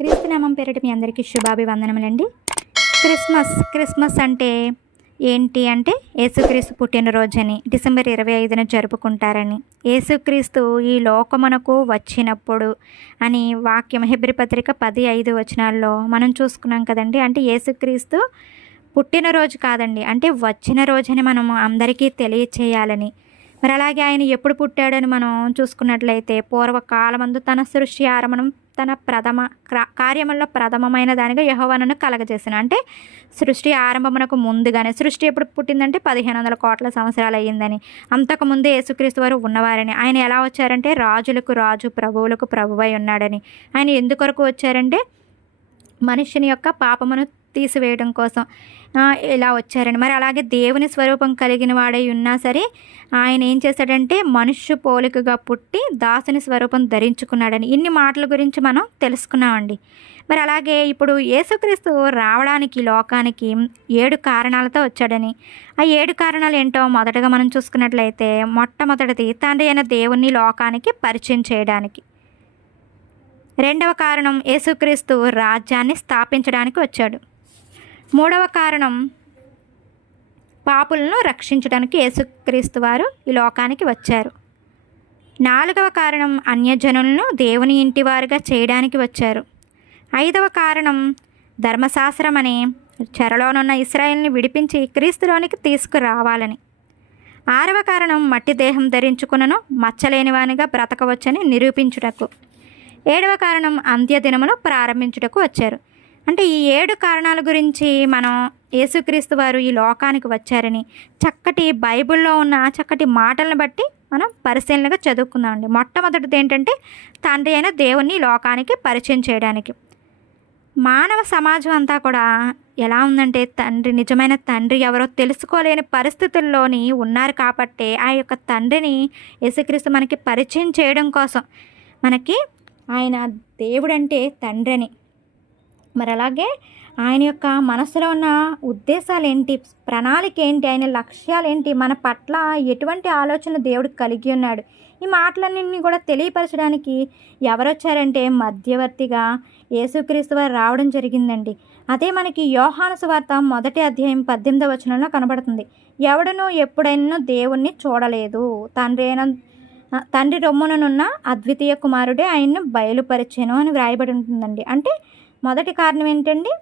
క్రీస్తునామం పేరిట మీ అందరికీ శుభాభివందనములండి. Christmas Christmas అంటే ఏంటి అంటే యేసుక్రీస్తు పుట్టినరోజని డిసెంబర్ ఇరవై ఐదున జరుపుకుంటారని. యేసుక్రీస్తు ఈ లోకమునకు వచ్చినప్పుడు అని వాక్యం హెబ్రిపత్రిక పది ఐదు వచనాల్లో మనం చూసుకున్నాం కదండి. అంటే యేసుక్రీస్తు పుట్టినరోజు కాదండి. అంటే వచ్చిన రోజని మనం అందరికీ తెలియచేయాలని. మరి అలాగే ఆయన ఎప్పుడు పుట్టాడని మనం చూసుకున్నట్లయితే పూర్వకాలమందు తన సృష్టి ఆరంభం తన ప్రథమ క్రా- కార్యముల్లో ప్రథమమైన దానిగా యహోవనను కలగజేసిన. అంటే సృష్టి ఆరంభమునకు ముందుగానే సృష్టి ఎప్పుడు పుట్టిందంటే పదిహేను వందల కోట్ల సంవత్సరాలు అయ్యిందని. అంతకుముందే యేసుక్రీస్తు వారు ఉన్నవారని. ఆయన ఎలా వచ్చారంటే రాజులకు రాజు ప్రభువులకు ప్రభువై ఉన్నాడని. ఆయన ఎందుకొరకు వచ్చారంటే మనిషిని యొక్క పాపమును తీసివేయడం కోసం. ఇలా వచ్చారండి. మరి అలాగే దేవుని స్వరూపం కలిగిన వాడై ఉన్నా సరే ఆయన ఏం చేశాడంటే మనుష్య పోలికగా పుట్టి దాసుని స్వరూపం ధరించుకున్నాడని ఇన్ని మాటల గురించి మనం తెలుసుకున్నామండి. మరి అలాగే ఇప్పుడు యేసుక్రీస్తు రావడానికి లోకానికి ఏడు కారణాలతో వచ్చాడని. ఆ ఏడు కారణాలు ఏంటో మొదటగా మనం చూసుకున్నట్లయితే మొట్టమొదటిది తండ్రి అయిన దేవుణ్ణి లోకానికి పరిచయం చేయడానికి. రెండవ కారణం యేసుక్రీస్తు రాజ్యాన్ని స్థాపించడానికి వచ్చాడు. మూడవ కారణం పాపులను రక్షించడానికి యేసుక్రీస్తు వారు ఈ లోకానికి వచ్చారు. నాలుగవ కారణం అన్యజనులను దేవుని ఇంటివారుగా చేయడానికి వచ్చారు. ఐదవ కారణం ధర్మశాస్త్రం అనే చెరలోనున్న ఇస్రాయిల్ని విడిపించి క్రీస్తులోనికి తీసుకురావాలని. ఆరవ కారణం మట్టి దేహం ధరించుకునను మచ్చలేనివానిగా బ్రతకవచ్చని నిరూపించుటకు. ఏడవ కారణం అంత్యదినమును ప్రారంభించుటకు వచ్చారు. అంటే ఈ ఏడు కారణాల గురించి మనం యేసుక్రీస్తు వారు ఈ లోకానికి వచ్చారని చక్కటి బైబిల్లో ఉన్న చక్కటి మాటలను బట్టి మనం పరిశీలనగా చదువుకుందామండి మొట్టమొదటిది ఏంటంటే తండ్రి అయిన దేవుణ్ణి ఈ లోకానికి పరిచయం చేయడానికి. మానవ సమాజం అంతా కూడా ఎలా ఉందంటే తండ్రి నిజమైన తండ్రి ఎవరో తెలుసుకోలేని పరిస్థితుల్లోని ఉన్నారు కాబట్టే ఆ యొక్క తండ్రిని యేసుక్రీస్తు మనకి పరిచయం చేయడం కోసం మనకి ఆయన దేవుడంటే తండ్రిని మరి అలాగే ఆయన యొక్క మనసులో ఉన్న ఉద్దేశాలు ఏంటి ప్రణాళిక ఏంటి ఆయన లక్ష్యాలు ఏంటి మన పట్ల ఎటువంటి ఆలోచన దేవుడు కలిగి ఉన్నాడు? ఈ మాటలన్నింటినీ కూడా తెలియపరచడానికి ఎవరొచ్చారంటే మధ్యవర్తిగా యేసుక్రీస్తు వారు రావడం జరిగిందండి. అదే మనకి యోహాను సువార్త మొదటి అధ్యాయం పద్దెనిమిదవ వచనంలో కనబడుతుంది. ఎవడనో ఎప్పుడైనా దేవుణ్ణి చూడలేదు. తండ్రి అయిన తండ్రి రొమ్ముననున్న అద్వితీయ కుమారుడే ఆయన్ను బయలుపరిచాను అని వ్రాయబడి ఉంటుందండి. అంటే మొదటి కారణం ఏంటండి?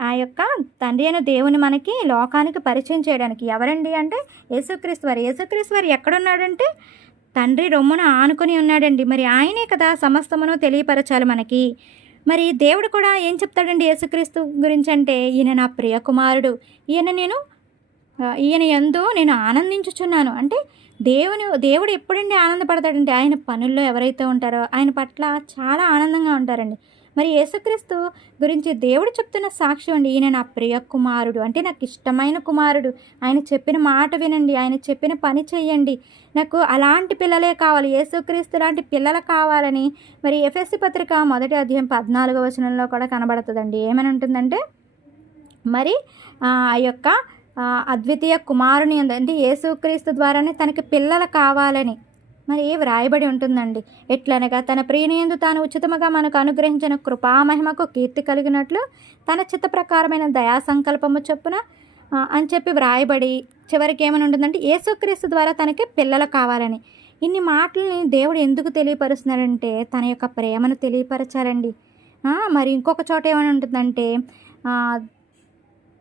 ఆ యొక్క తండ్రి అయిన దేవుని మనకి లోకానికి పరిచయం చేయడానికి ఎవరండి అంటే యేసుక్రీస్తు వారు. యేసుక్రీస్తు వారు ఎక్కడున్నాడంటే తండ్రి రొమ్మున ఆనుకొని ఉన్నాడండి. మరి ఆయనే కదా సమస్తమును తెలియపరచాలి మనకి. మరి దేవుడు కూడా ఏం చెప్తాడండి యేసుక్రీస్తు గురించి అంటే ఈయన నా ప్రియ కుమారుడు ఈయన నేను ఈయన ఎందు నేను ఆనందించుచున్నాను. అంటే దేవుని దేవుడు ఎప్పుడండి ఆనందపడతాడంటే ఆయన పనుల్లో ఎవరైతే ఉంటారో ఆయన పట్ల చాలా ఆనందంగా ఉంటారండి. మరి యేసుక్రీస్తు గురించి దేవుడు చెప్తున్న సాక్ష్యం అండి ఈయన నా ప్రియ కుమారుడు. అంటే నాకు ఇష్టమైన కుమారుడు. ఆయన చెప్పిన మాట వినండి ఆయన చెప్పిన పని చేయండి నాకు అలాంటి పిల్లలే కావాలి యేసుక్రీస్తు లాంటి పిల్లలు కావాలని. మరి ఎఫ్ఎస్సి పత్రిక మొదటి అధ్యాయం పద్నాలుగో వచనంలో కూడా కనబడుతుందండి. ఏమని ఉంటుందంటే మరి ఆ యొక్క అద్వితీయ కుమారుని ఉంది అంటే యేసుక్రీస్తు ద్వారానే తనకి పిల్లలు కావాలని. మరి వ్రాయబడి ఉంటుందండి? ఎట్లనగా తన ప్రియనియందు తాను ఉచితముగా మనకు అనుగ్రహించిన కృపామహిమకు కీర్తి కలిగినట్లు తన చిత్త ప్రకారమైన దయా సంకల్పము చొప్పున అని చెప్పి వ్రాయబడి చివరికి ఏమని ఉంటుందంటే యేసుక్రీస్తు ద్వారా తనకి పిల్లలు కావాలని. ఇన్ని మాటల్ని దేవుడు ఎందుకు తెలియపరుస్తున్నాడంటే తన యొక్క ప్రేమను తెలియపరచాలండి. మరి ఇంకొక చోట ఏమని ఉంటుందంటే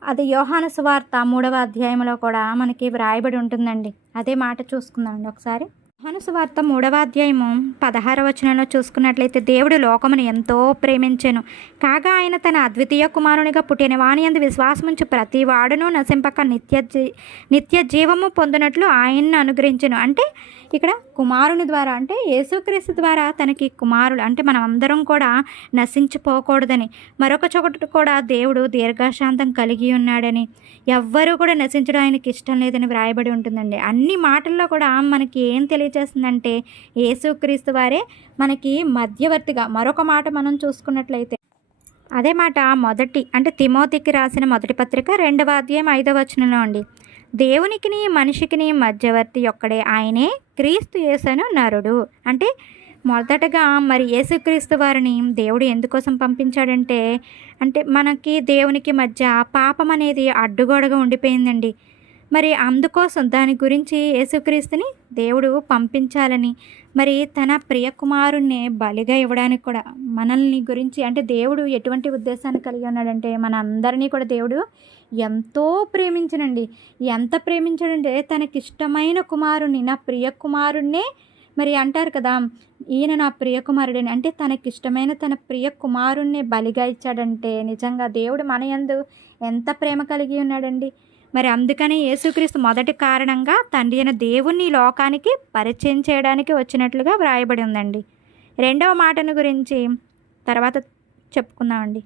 అది యోహాను సువార్త మూడవ అధ్యాయంలో కూడా మనకి వ్రాయబడి ఉంటుందండి. అదే మాట చూసుకుందామండి ఒకసారి. యోహాను మూడవ అధ్యాయము పదహార వచనంలో చూసుకున్నట్లయితే దేవుడు లోకమును ఎంతో ప్రేమించెను. కాగా ఆయన తన అద్వితీయ కుమారునిగా పుట్టిన వాణి అందు విశ్వాసముంచు ప్రతి వాడును నశింపక నిత్య జీ నిత్య జీవము పొందినట్లు ఆయన్ను అనుగ్రహించెను. అంటే ఇక్కడ కుమారుని ద్వారా అంటే యేసుక్రీస్తు ద్వారా తనకి కుమారులు అంటే మనం అందరం కూడా నశించిపోకూడదని మరొక చోట కూడా దేవుడు దీర్ఘశాంతం కలిగి ఉన్నాడని ఎవ్వరూ కూడా నశించడం ఆయనకి ఇష్టం లేదని వ్రాయబడి ఉంటుందండి. అన్ని మాటల్లో కూడా మనకి ఏం తెలియజేస్తుందంటే యేసుక్రీస్తు వారే మనకి మధ్యవర్తిగా మరొక మాట మనం చూసుకున్నట్లయితే అదే మాట మొదటి అంటే తిమోతికి రాసిన మొదటి పత్రిక రెండవ అధ్యాయం ఐదవ వచనంలో అండి. దేవునికిని మనిషికిని మధ్యవర్తి ఒక్కడే ఆయనే క్రీస్తు యేసను నరుడు. అంటే మొదటగా మరి యేసుక్రీస్తు వారిని దేవుడు ఎందుకోసం పంపించాడంటే అంటే మనకి దేవునికి మధ్య పాపం అనేది అడ్డుగోడగా ఉండిపోయిందండి. మరి అందుకోసం దాని గురించి యేసుక్రీస్తుని దేవుడు పంపించాలని మరి తన ప్రియ కుమారుణ్ణి బలిగా ఇవ్వడానికి కూడా మనల్ని గురించి అంటే దేవుడు ఎటువంటి ఉద్దేశాన్ని కలిగి ఉన్నాడంటే మన అందరినీ కూడా దేవుడు ఎంతో ప్రేమించనండి. ఎంత ప్రేమించాడంటే తనకిష్టమైన కుమారుణ్ణి నా ప్రియ కుమారుణ్ణే మరి అంటారు కదా ఈయన నా ప్రియ కుమారుడని. అంటే తనకిష్టమైన తన ప్రియ కుమారుణ్ణి బలిగా ఇచ్చాడంటే నిజంగా దేవుడు మన యందు ఎంత ప్రేమ కలిగి ఉన్నాడండి. మరి అందుకని యేసుక్రీస్తు మొదటి కారణంగా తండ్రి అయిన దేవుణ్ణి ఈ లోకానికి పరిచయం చేయడానికి వచ్చినట్లుగా వ్రాయబడి ఉందండి. రెండవ మాటను గురించి తర్వాత చెప్పుకుందామండి.